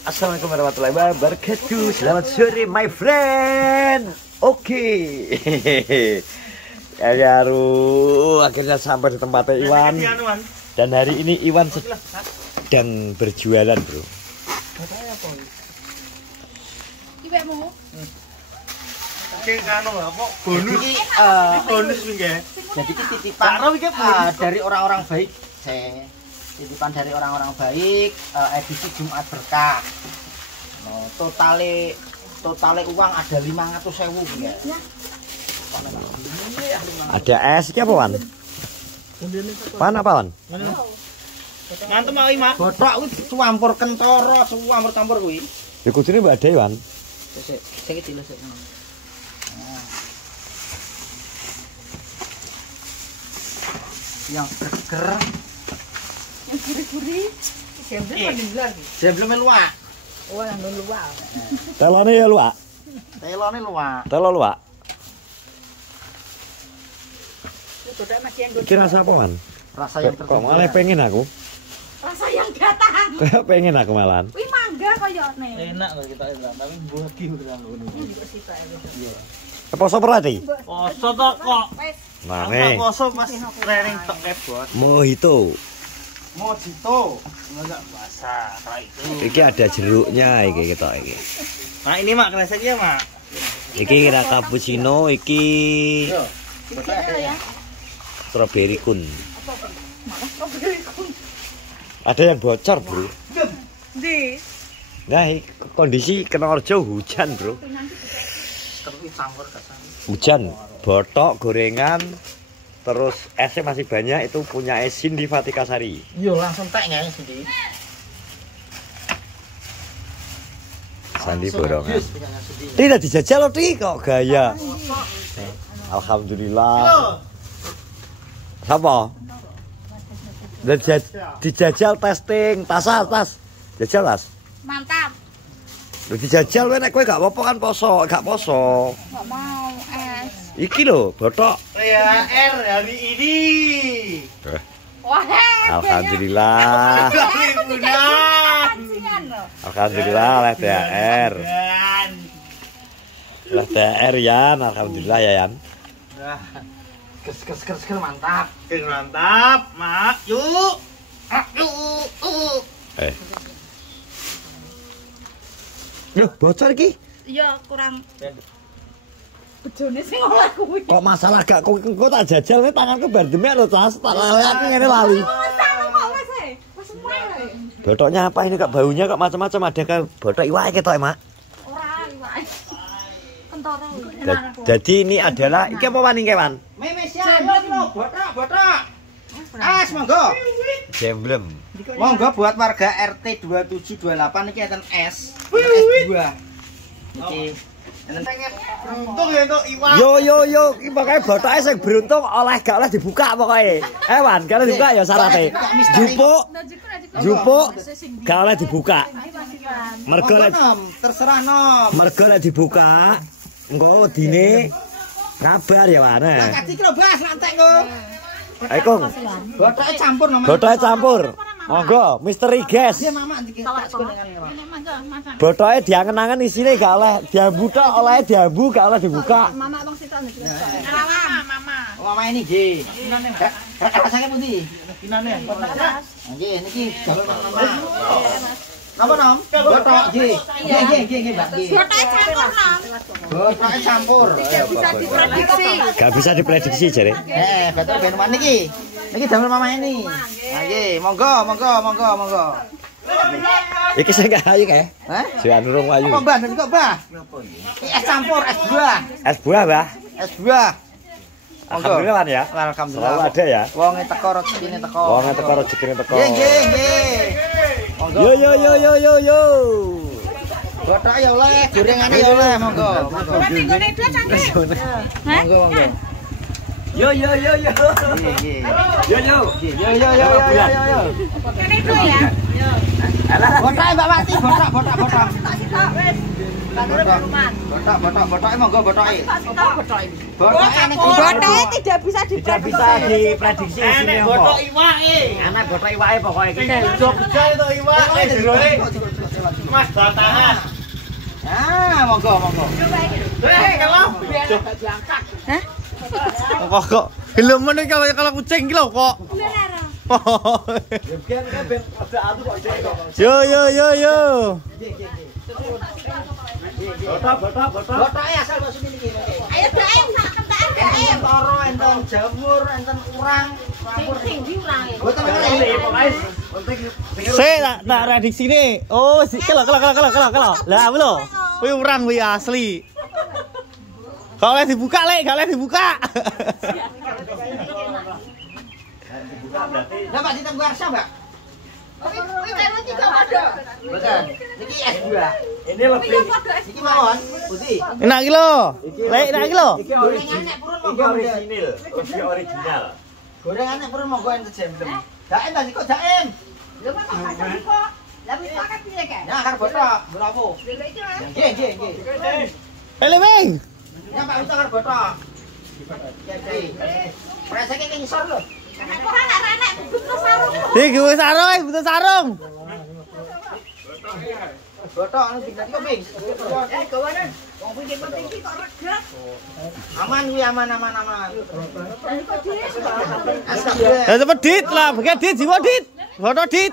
Assalamualaikum warahmatullahi wabarakatuh. Selamat sore my friend. Oke. Ya akhirnya sampai di tempatnya Iwan. Dan hari ini Iwan sedang berjualan, bro. Iwekmu. Oke, kanu apa? Bonus. Bonus nggih. Jadi titipan dari orang-orang baik. Titipan dari orang-orang baik edisi Jumat Berkah. Totale uang ada 500.000 ya. Ada es iki apa, Wan? Pan apa, Wan? Ngantem iki, Mak. Bothok kuwi cuampur kentara, campur kuwi. Ya kudune Mbak Ade, Wan. Sik iki dilesek. Yang seger, Yang gurih-gurih. Jemblem meninggal iki. jembleme luwak. Oh, yang luwak. Telone ya luwak. Telone luwak. Telo luwak. Itu dah masih yang Iki rasa apa, Wan? Rasa yang Kok malah pengen aku. rasa yang datang. Kayak pengen aku malahan. Wih mangga koyone. enak kok kita enak, tapi buati udah ngono. Iya. Poso berarti? Poso tok kok. Wes, Nah, Apa nih. poso pas training tok kebot. Mojito. Mojito. Enggak basah kayak itu. Iki ada jeruknya iki kita iki. Nah, ini Mak kresek ya, Mak. Iki kira cappuccino, iki ya. strawberry kun. Malah strawberry kun. Ada yang bocor, bro. Di. Nah, kondisi Kenarjo hujan, bro. Terus campur kesana. Hujan, botok, gorengan, terus esnya masih banyak. Itu punya es Cindy Fatikasari. Yo langsung tek ya sendiri. Sandi borongan. Tidak dijajal loh, Ti. Kok gaya. Alhamdulillah. Apa? Dijajal testing, tas. Jajal, Tas. Mantap. Lu dijajal kowe nek kowe gak apa-apa kan poso, gak poso. Enggak mau es. Iki lho, botok. THR hari ini. Wah, Alhamdulillah. Liburan. Alhamdulillah oleh THR. Oleh THR Yan, alhamdulillah ya Yan. Kes mantap. Mantap, Mak. Yuk. Yuk. Loh, bocor iki. iya kurang. Bejone sing oleh kuwi. Kok masalah gak kok tak jajal nih tanganku bar demek lho, Tas. Tak lali aku ngene lali. Botoknya apa ini kak? Baunya kok macam-macam, ada kan botok iwak ketok, Mak. Ora iwak. Kentara. Jadi ini adalah iki apa Wan iki, Wan? Memes ya, botak. Es monggo. Jemblem. Monggo buat warga RT 2728 iki enten es. Es buah. Iki Untung ya untuk Iwan. Yo, iki pokoke botoke sing beruntung gak oleh dibuka pokoke. Wan, kalau dibuka ya syaratnya. Jupuk gak oleh dibuka. Mergo terserah nom. Mergo lek dibuka engko dine kabar ya Wan. Kasih kilo bas lantek kok. Ayo Kong. Botoke campur nomor. Botoke campur. Monggo, misteri guys. Dia mama iki tak Botoke diangen-angen isine gak oleh diambu tok, oleh diambu gak oleh dibuka. Mama Bang Sita nek. Mama. Mama ini nggih. Rasane pundi? Kinane. Nggih niki jalur mama. Napa nom? Botok nggih. Nggih, Mbak. Botoke campur, Nom. Botoke campur. Bisa diprediksi. Gak bisa diprediksi jare. Betul ben mama niki. Niki damel mama ini. Nah nggih, monggo. Iki sing gak ayu kae. Hah? Jian urung ayu. Apa Mbah? Niki kok Mbah? Iki es campur, es buah. Es buah, Mbah. Es buah. Monggo. Alhamdulillah Wan ya. Alhamdulillah. Selalu ada ya. Wonge teko rezekine teko. Wonge teko rezekine teko. Nggih. Monggo. Yo. Botok ya oleh, gorengane ya oleh, monggo. Berarti gone dua cantik. Hah? Monggo. Yo. Nggih. Yo. Yo. Kene dua ya. Botok Mbak Wati, botok. Sitok. Botok monggo botoke. Botoke tidak bisa diprediksi Enek botok iwake. Anak botok iwake pokoknya iki. Bejo itu iwake jerone. Mas batangan. Ah, monggo. Kalau Hah? kok gelem men kalau kucing iki lho kok. Yo. Botoke asal kok sini iki. Ayo daem sak kentekan daem. Enten toro, enten jamur, enten urang. Sing urange. Boten Sik tak rediksine. Oh, kelok. Lah apa lho? Kuwi urang kuwi asli. Gak oleh dibuka, Lek, gak oleh dibuka. Lah Pak ditunggu arsa, Mbak. Kuwi karo tiga padha. Boten. Niki S2. Ini lebih Iki mawon, putih. Enak iki lho. Lek, enak iki lho. Gorengan nek purun iki monggo. original. Gorengan nek purun monggo enten jemblem. Daem tadi kok daem. Lha kok kok kok. Lah wis kan piye kae? Nah, karo botok, berapa? Lha iki ah. Nggih. Weng. Ya Pak Uta karo botok. Oke. Preseke ning ngisor lho. Kok anak-anak butuh sarung. Gue sarung, butuh sarung. Botok anu tinggal iki ping. Gawanen. Wong iki penting iki kok regat. Aman kuwi aman. Lah kok dhewe. Astagfirullah. Ya cepet dit lah, bagian dit, jiwa dit. Foto dit.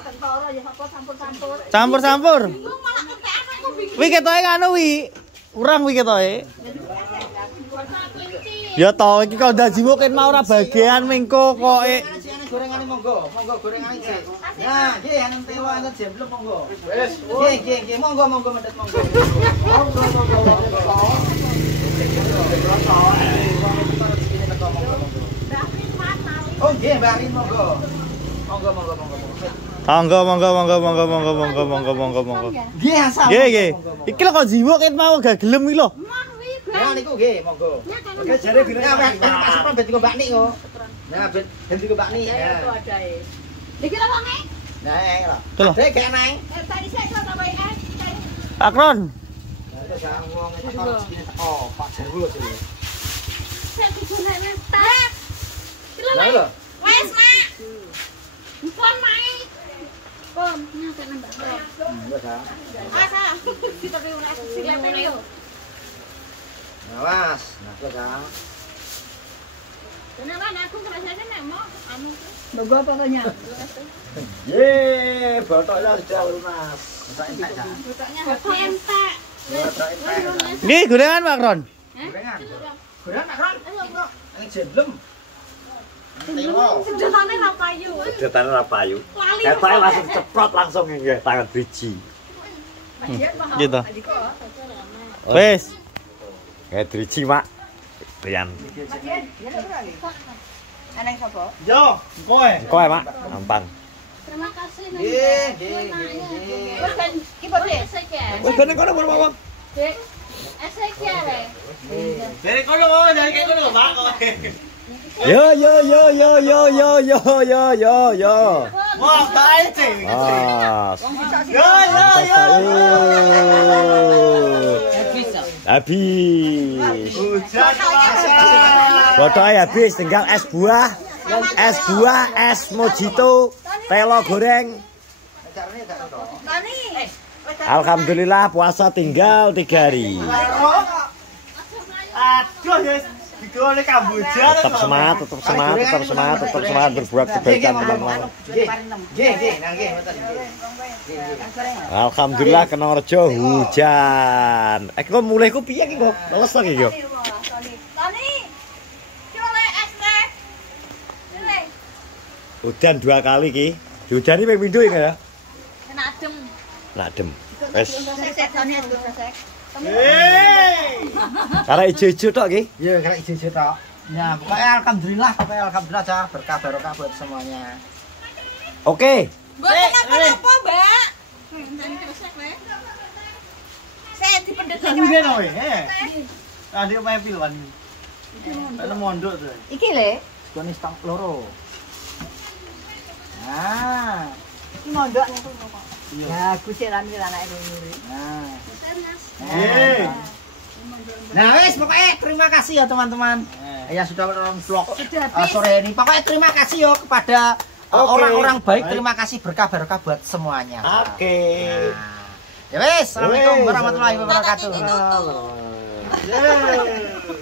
Kentara ya apa campur-campur. Campur. Bingung malah kentekan aku bingung. Wi ketoke ngono wi. Urang wi ketoke. Ya to iki kok ndak jiwo ken mau ora bagian mengko koke. Gorengane monggo gorengane sik. Nah, nggih enten telo enten jemblem monggo. Wis. Nggih, monggo medhot monggo. Oh, nggih, Mbak Rin monggo. Monggo. Monggo. Nggih, asal. Nggih. Iki lho kok jiwo ken mau gak gelem iki lho. Ya niku nggih, monggo. Oke, jare gini. Ya, Pak Supran ben digo Mbak Nik kok. Nah, ben digo Mbak Nik. Ya itu adae. Iki lho wong e. Nah, lho. Tuh lho. Dek gak nang. Tadi saya kok tambahi es. Akron. Terus sang wong teko sini teko Pak Jarwo sih. Saya dijone mentas. Lah lho. Wes, Mak. Pon mae. Pon, nyate nang Mbak. Wes ah. Asa. Ditepi ora silete yo. Awas, nah wes ah. Kenapa aku kerasane nek mau anu. Mbok pokoknya. Ye, botolnya sudah lunas. Entek entek dah. Botoknya entek. Botok entek. Nggih, gorengan Pak Akron. Gorengan. Gorengan Pak Ron. Ini jemblem. Telo. Sedotane ra payu. Sedotan ora payu. Lali. Ketoke langsung ceprot langsung nggih tangan biji. Gitu. Wes. Kayak driji, Mak. Rian. Aneh sapa? Yo, kowe. Kowe, Mak. Gampang. Terima kasih. Nggih. Wes kan ki bote. Wes bener kono Bang. Dek. Esek ya le. Dari kono, dari kayak kono, Pak. Yo. Wah, kae sih. Mas. Yo. Habis. Hujan rasa. Botolnya habis, tinggal es buah, es mojito, telo goreng. Tani. Alhamdulillah puasa tinggal 3 hari. Aduh, guys. Digone Kamboja. Tetap semangat berbuat kebaikan teman-teman. Nggih, nah nggih, mboten nggih. Alhamdulillah Kenongrejo hujan. Kok mulai ku piye iki kok? Leles iki yo. Tani. Cule es teh. Cule. Hujan 2 kali ki. Dihujani ping pindho iki ya. Kena adem. Adem. Wes. Sesek tani aku sesek. Karena ijo-ijo tok ki. Ya, karena ijo-ijo tok. Ya, pokoknya alhamdulillah aja berkah barokah buat semuanya. Oke. Mboten apa-apa, Mbak. Tani sesek wae. Saya dipendhet. Sendiri no we. Tadi omae piluan. Ana mondok to. Iki le. Sekone stok loro. Nah, Iki mondok. Ya, aku cek lan anake Nuri. Nah. Yeay. Nah, wis pokoknya terima kasih ya teman-teman. Ya sudah menonton vlog sore ini. Pokoknya terima kasih ya kepada orang-orang baik. Terima kasih berkah-berkah buat semuanya. Oke. Ya wis, assalamualaikum warahmatullahi wabarakatuh. Yeay.